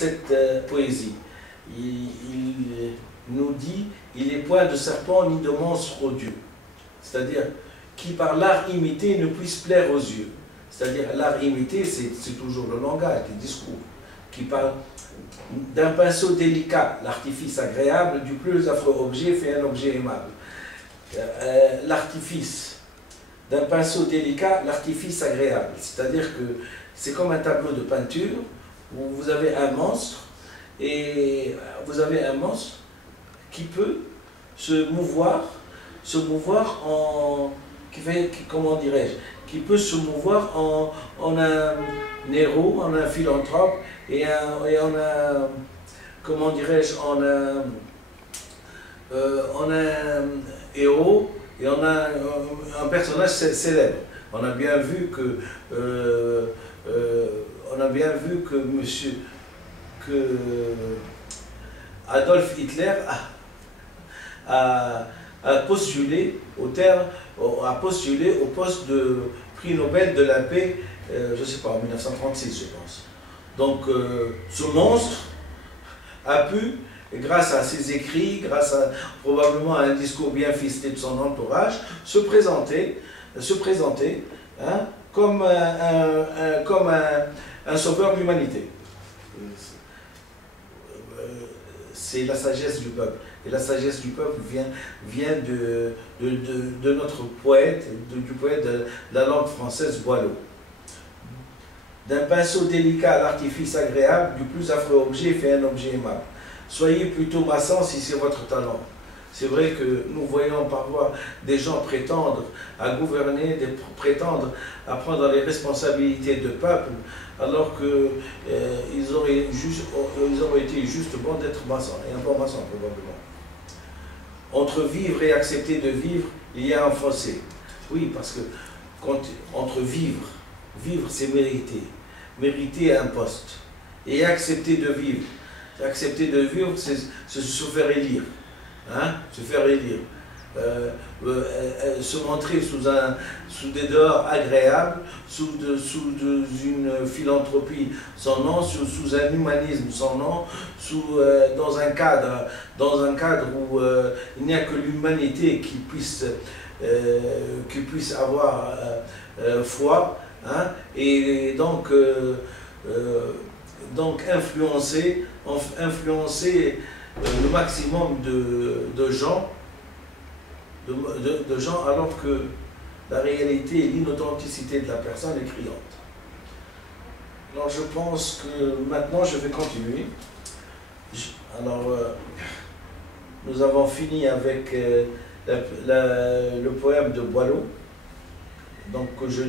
cette poésie. Il nous dit « Il n'est point de serpent ni de monstre odieux ». C'est-à-dire, qui par l'art imité ne puisse plaire aux yeux. C'est-à-dire, l'art imité, c'est toujours le langage, les discours, qui parle d'un pinceau délicat, l'artifice agréable, du plus affreux objet fait un objet aimable. L'artifice d'un pinceau délicat, l'artifice agréable. C'est-à-dire que c'est comme un tableau de peinture où vous avez un monstre, et vous avez un monstre qui peut se mouvoir en... comment dirais-je, qui peut se mouvoir en un héros, en un philanthrope, et en un, comment dirais-je, en un héros, et en un personnage célèbre. On a bien vu que Adolf Hitler a postulé au poste de prix Nobel de la paix, je ne sais pas, en 1936, je pense. Donc, ce monstre a pu, grâce à ses écrits, grâce à probablement à un discours bien ficelé de son entourage, se présenter hein, comme un sauveur de l'humanité. C'est la sagesse du peuple. Et la sagesse du peuple vient de notre poète, du poète de la langue française, Boileau. D'un pinceau délicat à l'artifice agréable, du plus affreux objet fait un objet aimable. Soyez plutôt maçon si c'est votre talent. C'est vrai que nous voyons parfois des gens prétendre à gouverner, prétendre à prendre les responsabilités de peuple, alors qu'ils auraient été juste bons d'être maçons, et un bon maçon probablement. Entre vivre et accepter de vivre, il y a un fossé. Oui, parce que entre vivre c'est mériter un poste, et accepter de vivre c'est se faire élire. Hein, se faire élire, se montrer sous des dehors agréables, sous une philanthropie sans nom, sous un humanisme sans nom, dans un cadre où il n'y a que l'humanité qui puisse avoir foi, hein, et donc influencer le maximum de gens, alors que la réalité et l'inauthenticité de la personne est criante. Alors je pense que maintenant je vais continuer. Nous avons fini avec le poème de Boileau, donc que je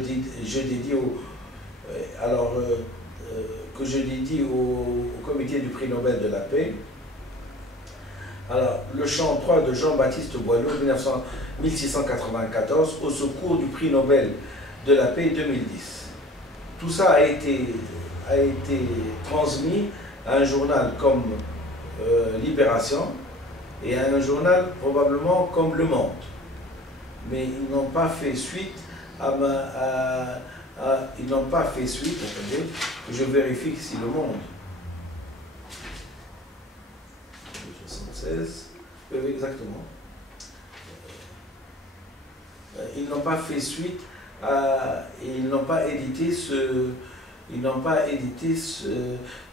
dédie au comité du prix Nobel de la paix. Alors, le chant 3 de Jean-Baptiste Boileau, 1694, au secours du prix Nobel de la paix 2010. Tout ça a été transmis à un journal comme Libération et à un journal probablement comme Le Monde. Mais ils n'ont pas fait suite attendez, que je vérifie si Le Monde. 76, exactement. Ils n'ont pas fait suite et ils n'ont pas édité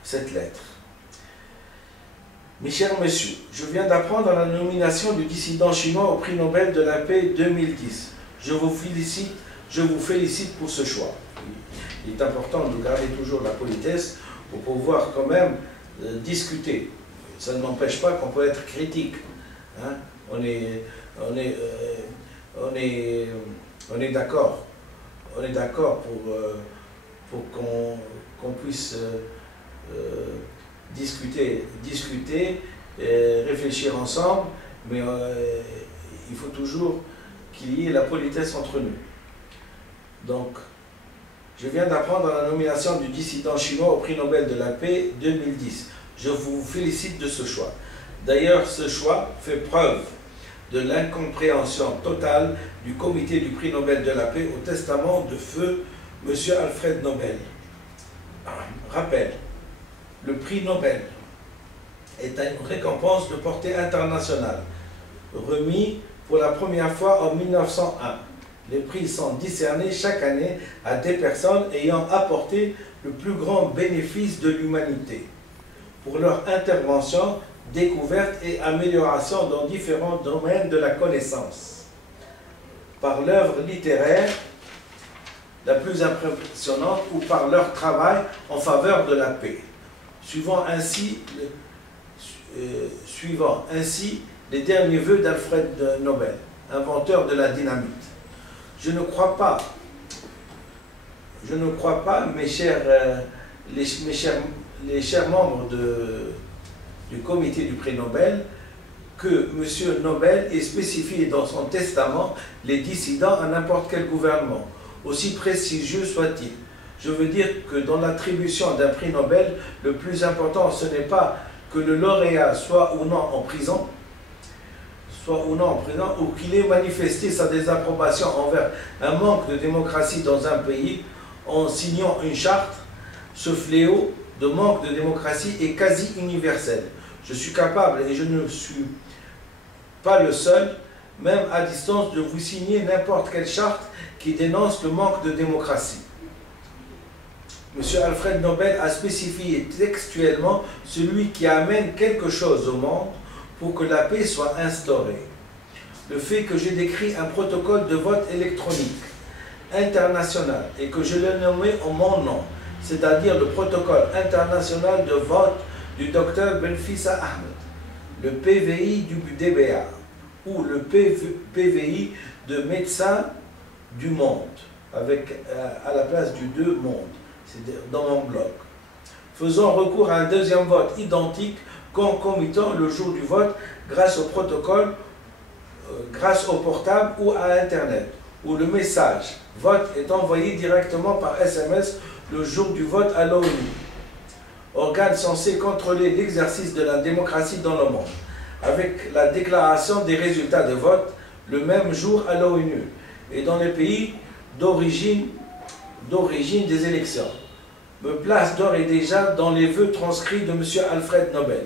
cette lettre. Mes chers messieurs, je viens d'apprendre la nomination du dissident chinois au prix Nobel de la paix 2010. Je vous félicite pour ce choix. Il est important de garder toujours la politesse pour pouvoir quand même discuter. Ça ne m'empêche pas qu'on peut être critique. Hein? On est d'accord. On est d'accord pour qu'on puisse discuter, réfléchir ensemble, mais il faut toujours qu'il y ait la politesse entre nous. Donc, je viens d'apprendre la nomination du dissident chinois au prix Nobel de la paix 2010. Je vous félicite de ce choix. D'ailleurs, ce choix fait preuve de l'incompréhension totale du comité du prix Nobel de la paix au testament de feu M. Alfred Nobel. Rappel, Le prix Nobel est une récompense de portée internationale, remis pour la première fois en 1901. Les prix sont décernés chaque année à des personnes ayant apporté le plus grand bénéfice de l'humanité pour leur intervention, découverte et amélioration dans différents domaines de la connaissance. Par l'œuvre littéraire la plus impressionnante ou par leur travail en faveur de la paix, suivant ainsi les derniers vœux d'Alfred Nobel, inventeur de la dynamite. Je ne crois pas, mes chers membres du comité du prix Nobel, que M. Nobel ait spécifié dans son testament les dissidents à n'importe quel gouvernement, aussi prestigieux soit-il. Je veux dire que dans l'attribution d'un prix Nobel, le plus important, ce n'est pas que le lauréat soit ou non en prison, ou qu'il ait manifesté sa désapprobation envers un manque de démocratie dans un pays en signant une charte. Ce fléau de manque de démocratie est quasi universel. Je suis capable, et je ne suis pas le seul, même à distance, de vous signer n'importe quelle charte qui dénonce le manque de démocratie. M. Alfred Nobel a spécifié textuellement celui qui amène quelque chose au monde pour que la paix soit instaurée. Le fait que j'ai décrit un protocole de vote électronique international et que je l'ai nommé en mon nom, c'est-à-dire le protocole international de vote du Dr Benfissa Ahmed, le PVI du DBA ou le PVI de Médecins du Monde, avec à la place du deux mondes, c'est dans mon blog. Faisons recours à un deuxième vote identique concomitant le jour du vote grâce au protocole, grâce au portable ou à Internet, où le message vote est envoyé directement par SMS le jour du vote à l'ONU, organe censé contrôler l'exercice de la démocratie dans le monde, avec la déclaration des résultats de vote le même jour à l'ONU et dans les pays d'origine des élections, me place d'ores et déjà dans les vœux transcrits de M. Alfred Nobel.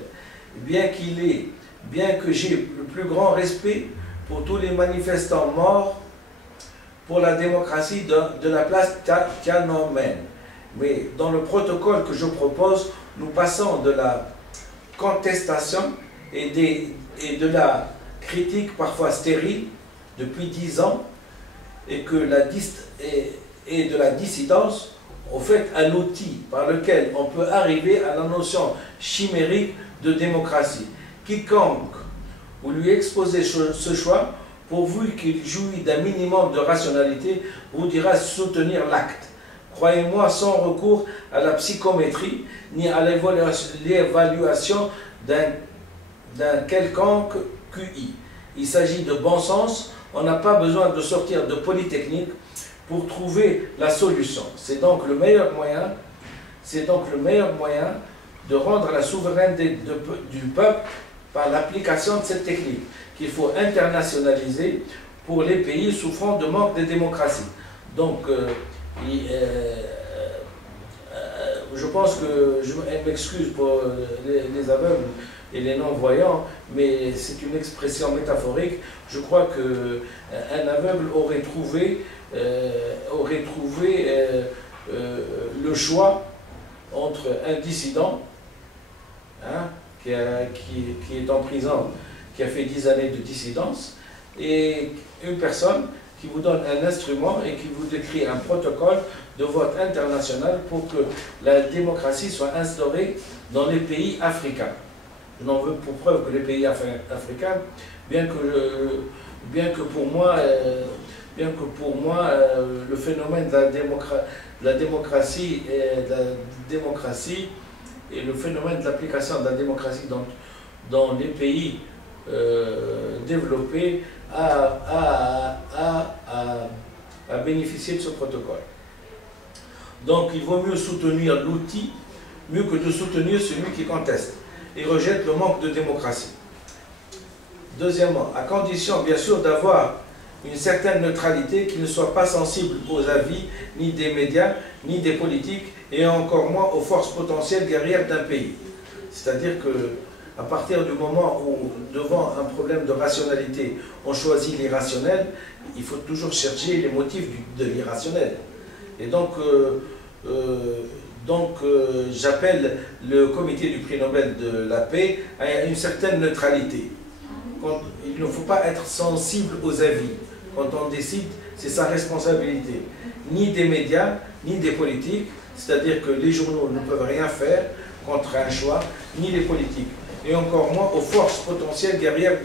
Bien que j'ai le plus grand respect pour tous les manifestants morts pour la démocratie de la place Tiananmen, mais dans le protocole que je propose, nous passons de la contestation et de la critique parfois stérile depuis 10 ans et de la dissidence au fait à l'outil par lequel on peut arriver à la notion chimérique de démocratie. Quiconque vous lui exposez ce choix, pourvu qu'il jouit d'un minimum de rationalité, vous dira soutenir l'acte. Croyez-moi, sans recours à la psychométrie ni à l'évaluation d'un quelconque QI. Il s'agit de bon sens, on n'a pas besoin de sortir de Polytechnique pour trouver la solution. C'est donc le meilleur moyen de rendre la souveraineté du peuple par l'application de cette technique qu'il faut internationaliser pour les pays souffrant de manque de démocratie. Donc, je pense que je m'excuse pour les aveugles et les non-voyants, mais c'est une expression métaphorique. Je crois qu'un aveugle aurait trouvé le choix entre un dissident qui est en prison, qui a fait 10 années de dissidence, et une personne qui vous donne un instrument et qui vous décrit un protocole de vote international pour que la démocratie soit instaurée dans les pays africains. Je n'en veux pour preuve que les pays africains, bien que pour moi, le phénomène de la démocratie et le phénomène de l'application de la démocratie dans les pays développés a bénéficié de ce protocole. Donc il vaut mieux soutenir l'outil, mieux que de soutenir celui qui conteste et rejette le manque de démocratie. Deuxièmement, à condition bien sûr d'avoir une certaine neutralité qui ne soit pas sensible aux avis ni des médias, ni des politiques, et encore moins aux forces potentielles guerrières d'un pays. C'est-à-dire que à partir du moment où, devant un problème de rationalité, on choisit l'irrationnel, il faut toujours chercher les motifs de l'irrationnel. Et donc, j'appelle le comité du prix Nobel de la paix à une certaine neutralité. Il ne faut pas être sensible aux avis. Quand on décide, c'est sa responsabilité. Ni des médias, ni des politiques, c'est-à-dire que les journaux ne peuvent rien faire contre un choix, ni les politiques. Et encore moins aux forces potentielles guerrières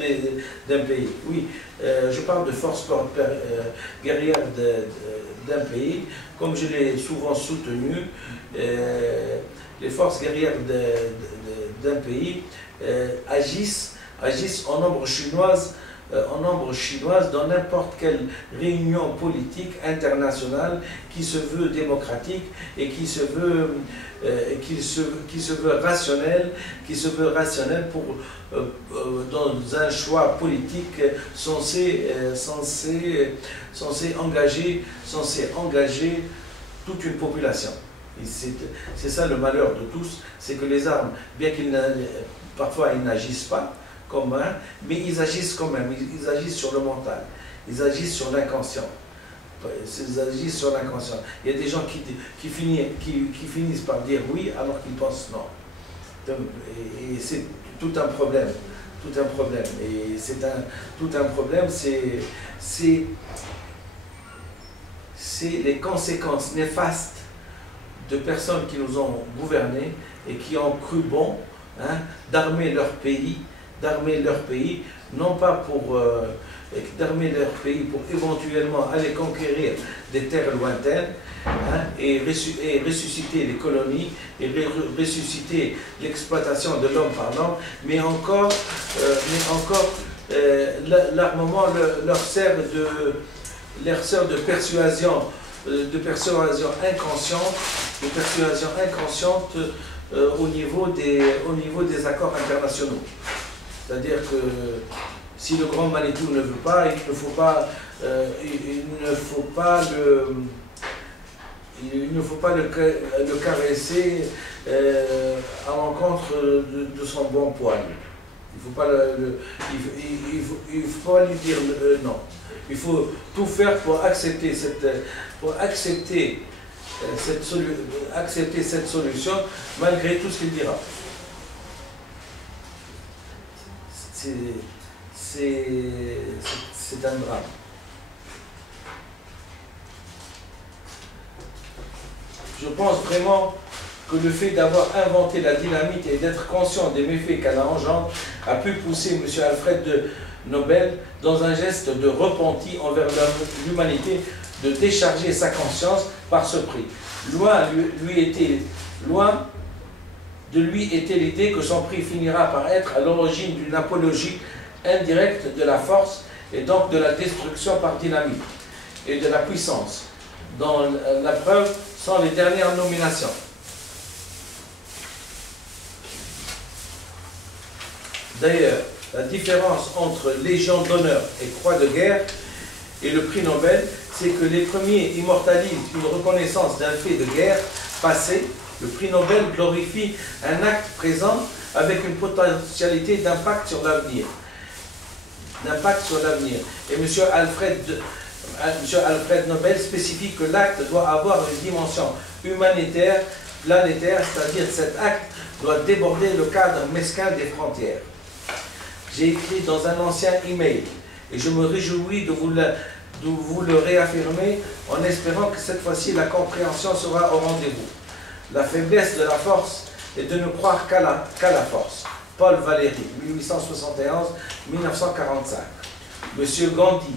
d'un pays. Oui, je parle de forces guerrières d'un pays, comme je l'ai souvent soutenu, les forces guerrières d'un pays agissent en nombre chinoise dans n'importe quelle réunion politique internationale qui se veut démocratique et qui se veut rationnel, pour dans un choix politique censé engager toute une population. C'est ça le malheur de tous, c'est que les armes, bien parfois ils n'agissent pas comme un, mais ils agissent quand même, ils agissent sur le mental, ils agissent sur l'inconscient. Ils agissent sur l'inconscient. Il y a des gens qui finissent par dire oui alors qu'ils pensent non. Et c'est tout un problème. Tout un problème. Et tout un problème, c'est les conséquences néfastes de personnes qui nous ont gouvernés et qui ont cru bon d'armer leur pays, non pas pour d'armer leur pays pour éventuellement aller conquérir des terres lointaines et ressusciter les colonies et ressusciter l'exploitation de l'homme par l'homme, mais encore l'armement leur sert de persuasion inconsciente, au niveau des accords internationaux. C'est-à-dire que si le grand Manitou ne veut pas, il ne faut pas le caresser à l'encontre de son bon poil. Il ne faut pas lui dire non. Il faut tout faire pour accepter cette solution malgré tout ce qu'il dira. C'est un drame. Je pense vraiment que le fait d'avoir inventé la dynamite et d'être conscient des méfaits qu'elle engendre a pu pousser M. Alfred Nobel dans un geste de repenti envers l'humanité de décharger sa conscience par ce prix. Loin de lui était l'idée que son prix finira par être à l'origine d'une apologie indirecte de la force et donc de la destruction par dynamite et de la puissance, dont la preuve sont les dernières nominations. D'ailleurs, la différence entre Légion d'honneur et Croix de guerre et le prix Nobel, c'est que les premiers immortalisent une reconnaissance d'un fait de guerre passé. Le prix Nobel glorifie un acte présent avec une potentialité d'impact sur l'avenir. Et M. Alfred Nobel spécifie que l'acte doit avoir une dimension humanitaire, planétaire, c'est-à-dire cet acte doit déborder le cadre mesquin des frontières. J'ai écrit dans un ancien email et je me réjouis de vous le réaffirmer en espérant que cette fois-ci la compréhension sera au rendez-vous. La faiblesse de la force est de ne croire qu'à la force. Paul Valéry, 1871-1945. Monsieur Gandhi,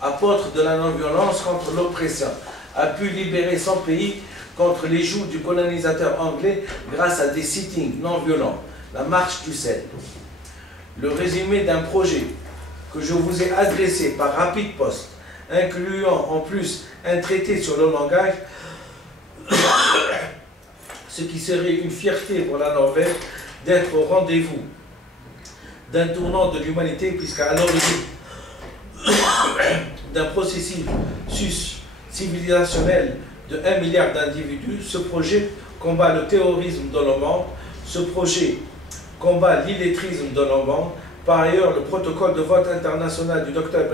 apôtre de la non-violence contre l'oppression, a pu libérer son pays contre les jougs du colonisateur anglais grâce à des sittings non violents, la marche du sel. Le résumé d'un projet que je vous ai adressé par rapide poste, incluant en plus un traité sur le langage, ce qui serait une fierté pour la Norvège d'être au rendez-vous d'un tournant de l'humanité, puisqu'à l'origine d'un processus civilisationnel de 1 milliard d'individus. Ce projet combat le terrorisme dans le monde. Ce projet combat l'illettrisme dans le monde. Par ailleurs, le protocole de vote international du Dr.